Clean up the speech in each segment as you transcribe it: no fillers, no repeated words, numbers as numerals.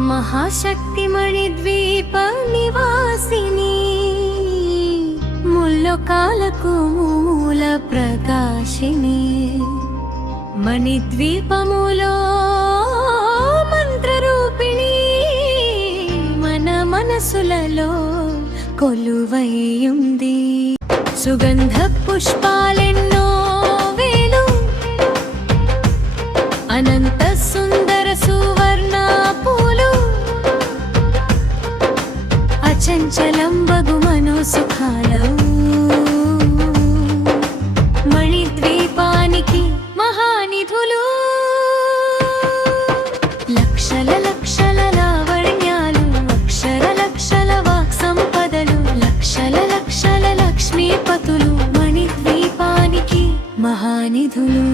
महाशक्ति मणिद्वीप निवासिनी मुल्लोकाలకు మూల ప్రకాశిని మణిద్వీపములో మంత్రరూపిణి మన మనసులలో కొలువై ఉంది సుగంధ పుష్పాలెన్నో వేలు అనంత సుందర సువర్ణ పూలు అచంచలం బగు మనోసుఖాలు మణిద్వీపానికి మహానిధులు లక్షల లక్షల లావణ్యాలు అక్షర లక్షల వాక్ సంపదలు లక్షల లక్షల లక్ష్మీపతులు మణిద్వీపానికి మహానిధులు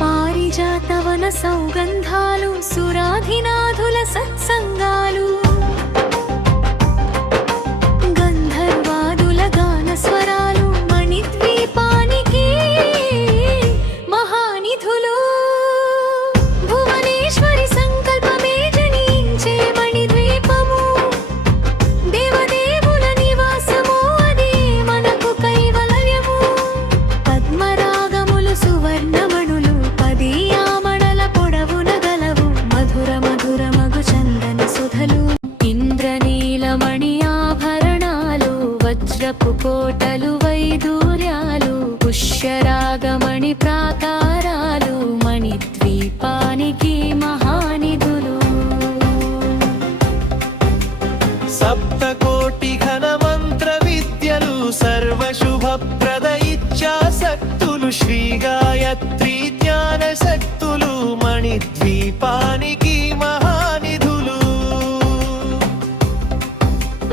పారిజాతవన సౌగంధాలు సురాధినాథుల సత్సంగాలు గంధర్వాదుల గాన స్వరాలు మణిద్వీపానికి మహానిధులు భువనేశ్వరి సంకల్పమే జనించే మణిద్వీపము దేవదేవుల నివాసము అది మనకు కైవల్యము పద్మరాగములు సువర్ణమణులు పదియామణల పొడవున గలవు మధుర మధుర మగు చందన సుధలు ఇంద్రనీలమణి ఆభరణాలు వజ్రపు కోటలు వైదూర్యాలు పుష్యరాగమణి ప్రాకారాలు మణిద్వీపానికి మహానిధులు సప్తకోటి ఘన మంత్ర విద్యలు సర్వశుభప్రద ఇచ్ఛాశక్తులు శ్రీ గాయత్రి జ్ఞాన శక్తులు మణిద్వీపానికి మహానిధులు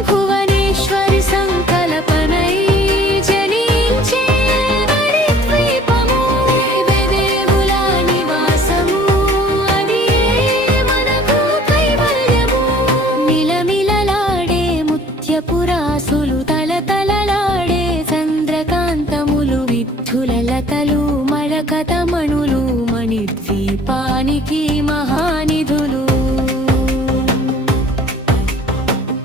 భువనేశ్వరి సంకల్పనై జనించే మణిద్వీపము దేవదేవుల నివాసము అది మనకు కైవల్యము మిలమిలలాడే ముత్యపురాసులు తలతలలాడే చంద్రకాంతములు విద్ధుల లతలు మరకతమణులు మణిద్వీపానికి మహానిధులు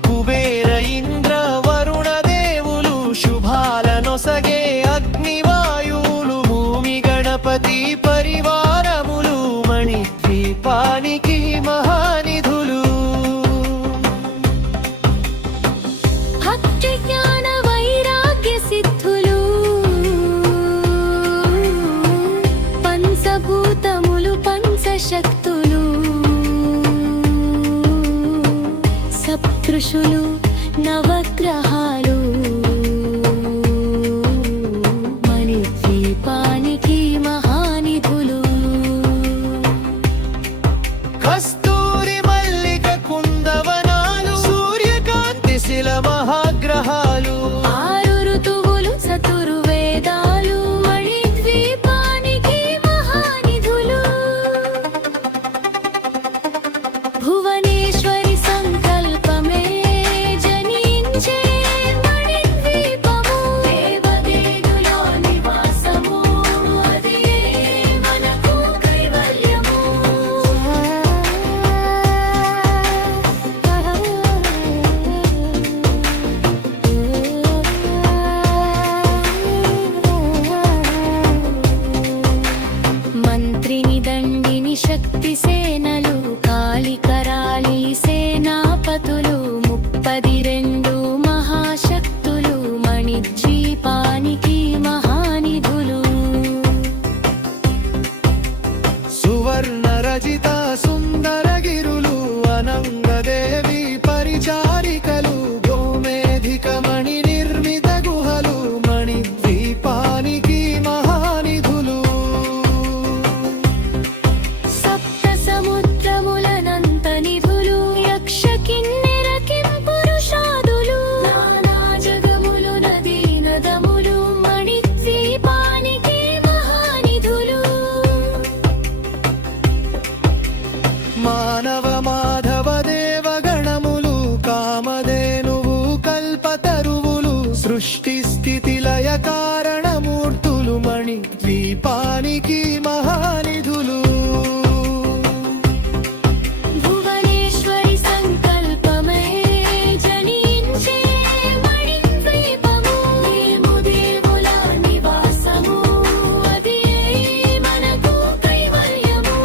కుబేర ఇంద్ర వరుణ దేవులు శుభాలనొసగే అగ్నివాయువులు భూమి గణపతి పరివారములు మణిద్వీపానికి మహానిధులు భక్తి జ్ఞాన వైరాగ్య సిద్ధులు పంచభూతములు పంచశక్తులు సప్తృషులు నవగ్రహాలు మణిద్వీపానికి మహానిధులు కస్తూరి మల్లిక కుందవనాలు సూర్యకాంతి శిల మహాగ్రహాలు ఆరు ఋతువులు చతుర్వేదాలు మణిద్వీపానికి మహానిధులు భువనేశ్వరి సంకల్పమే జనించే మణిద్వీపము దేవదేవుల నివాసము అది మనకు కైవల్యము మంత్రిని దండిని శక్తి సేనలు కాళికరాళి సేనాపతులు 32 మహాశక్తులు మణిద్వీపానికి మహానిధులు సువర్ణ రజిత సుందరగిరులు అనంగదేవి పరిచారికలు గోమేధిక మణి నిర్మిత గుహలు మణిద్వీపానికి మహానిధులు సప్త సముద్రములనంత నిధులు యక్ష కిన్నెర కింపురుషాదులు నానా జగములు నదీ నదములు మణిద్వీపానికి మహానిధులు కారణమూర్తులు మణి ద్వీపానికి మహానిధులు భువనేశ్వరి సంకల్పమే జనించే మణిద్వీపము దేవదేవుల నివాసము అది మనకు కైవల్యము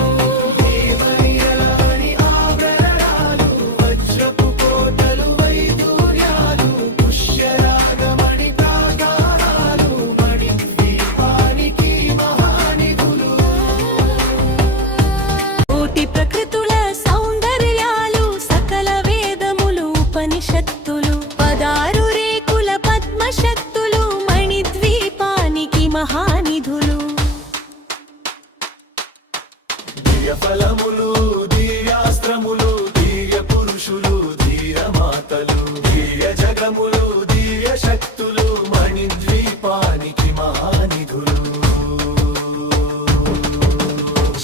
దేవయ్యలని ఆభరణాలు వజ్రపు కోటలు వైదూర్యాలు పుష్యరాగమణి ప్రాకారాలు మణి ద్వీపానికి మహానిధులు కోటి ప్రకృతుల సౌందర్యాలు సకల వేదములు ఉపనిషత్తులు 16 రేకుల పద్మశక్తులు మణిద్వీపానికి మహానిధులు దివ్య ఫలములు దివ్యాస్త్రములు దివ్య పురుషులు ధీర మాతలు దివ్య జగములు దివ్య శక్తులు మణి ద్వీపానికి మహానిధులు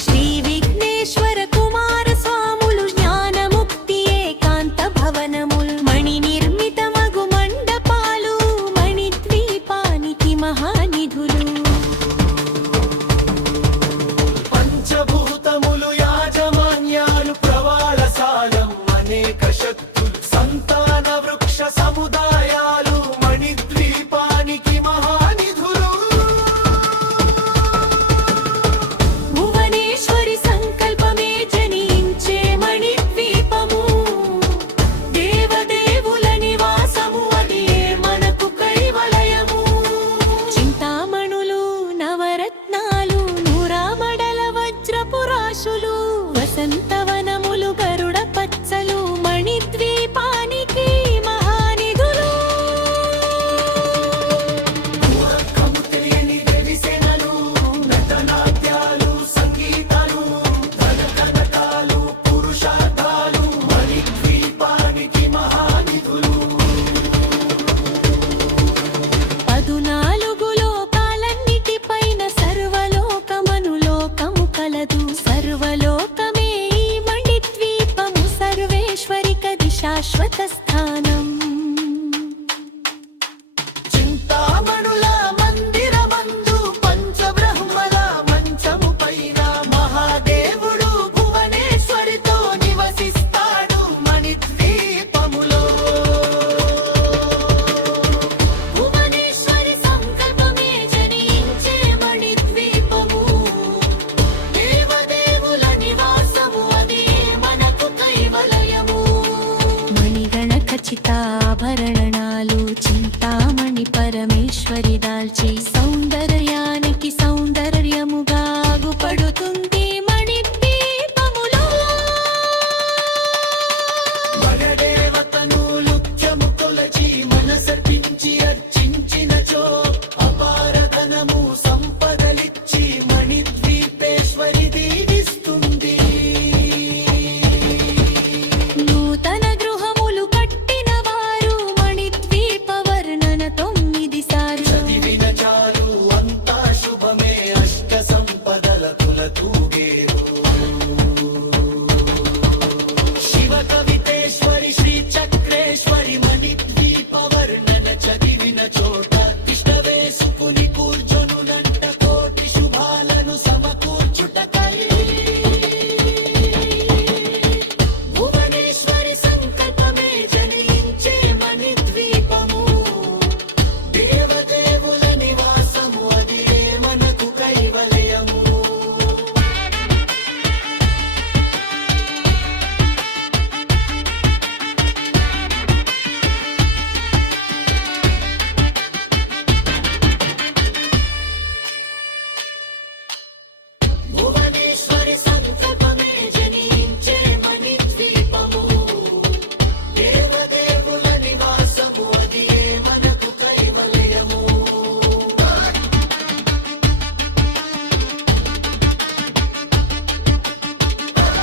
శ్రీ విఘ్నేశ్వర కుమార స్వాములు జ్ఞానముక్తి ఏకాంత భవనములు మణి నిర్మితమగు మండపాలు మణిద్వీపానికి మహానిధులు పంచభూతములు యాజమాన్యాలు ప్రవాళసాలం అనేక శక్తులు సంతాన వృక్ష సముదాయాలు మణి ద్వీపానికి మహానిధులు భువనేశ్వరి సంకల్పమే జనించే మణిద్వీపము దేవదేవుల నివాసము అది మనకు కైవలయము చింతామణులు నవరత్నాలు నూరామడల వజ్రపు రాశులు వసంతవనములు గరుడ పచ్చలు మణిద్వీపానికి మహానిధులు మూర్ఖము తెలియని వెలిసెనలు నటనాట్యాలు సంగీతాలు ధనకనకాలు పురుషార్థాలు మణి ద్వీపానికి మహానిధులు 14 లోకాలన్నిటిపైన సర్వలోకమనులోకము కలదు సర్వలోకమే ఈ మణిద్వీపము సర్వేశ్వరికది శాశ్వత స్థానం చింతామణుల మందిరమందు పంచబ్రహ్మల మంచము పైన మహాదేవుడు భువనేశ్వరితో నివసిస్తాడు మణి ద్వీపములో భువనేశ్వరి సంకల్పమే జనించే మణిద్వీపము దేవదేవుల నివాసము అది మనకు కైవలయము మణిగణ ఖచ్చితాభరణాలు చింతామణి పరమేశ్వరి దాల్చి సౌందర్యానికి సౌందర్యముగా ఆగుపడుతుంది మణిద్వీపములో మగదేవతను లుత్యము కొలచి మనసర్పించి అర్చించినచో అపార ధనము సంపదలిచ్చి మణి ద్వీపేశ్వరి దీవిస్తుంది నూతన గృహములు కట్టిన వారు మణిద్వీప వర్ణన 9 సార్లు చదివిన చాలు అంతా శుభమే అష్ట సంపదల తులతూగే